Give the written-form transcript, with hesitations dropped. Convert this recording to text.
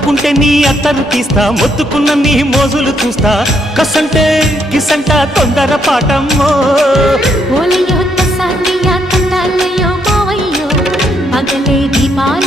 మొత్తుకుంటే నీ అత్తరు తీస్తా, మొత్తుకున్న నీ మోజులు చూస్తా. కసంటే గిసంట తొందర పాటమ్మో. ఓలయ్యో తసానియా తండాలయ్యో మావయ్యో పగలే దీపాల